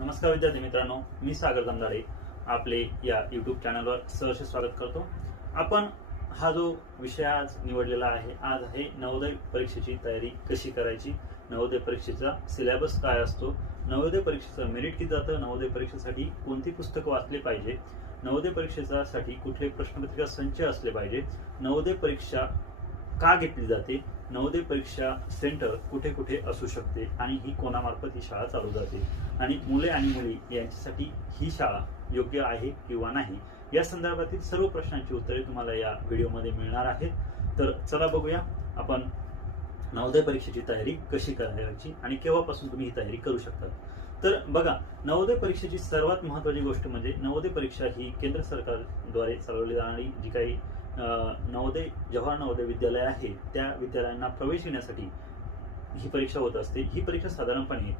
नमस्कार विद्यार्थी मित्रांनो, मी सागर दमदाडे आपले या यूट्यूब चॅनलवर सहर्ष स्वागत करतो. आपण हा जो विषय आज निवडलेला आहे, आज आहे नवोदय परीक्षेची तयारी कशी करायची, नवोदय परीक्षेचा सिलेबस काय असतो, नवोदय परीक्षेचं मेरिट किती जातं, नवोदय परीक्षेसाठी कोणती पुस्तकं वाचली पाहिजे, नवोदय परीक्षेसाठी कुठले प्रश्नपत्रिका संच असले पाहिजे, नवोदय परीक्षा का घेतली जाते, नवोदय परीक्षा सेंटर कुठे कुठे असू शकते आणि ही कोणामार्फत ही शाळा चालू जाते आणि मुले आणि मुली यांच्यासाठी ही शाळा योग्य आहे किंवा नाही, या संदर्भातील सर्व प्रश्नांची उत्तरे तुम्हाला या व्हिडिओमध्ये मिळणार आहेत. तर चला बघूया आपण नवोदय परीक्षेची तयारी कशी करायची आणि केव्हापासून तुम्ही ही तयारी करू शकता. तर बघा, नवोदय परीक्षेची सर्वात महत्त्वाची गोष्ट म्हणजे नवोदय परीक्षा ही केंद्र सरकारद्वारे चालवली जाणारी जी काही जवाहर नवोदय विद्यालय आहे त्या विद्यालयांना प्रवेश घेण्यासाठी ही परीक्षा होत असते. ही परीक्षा साधारणपणे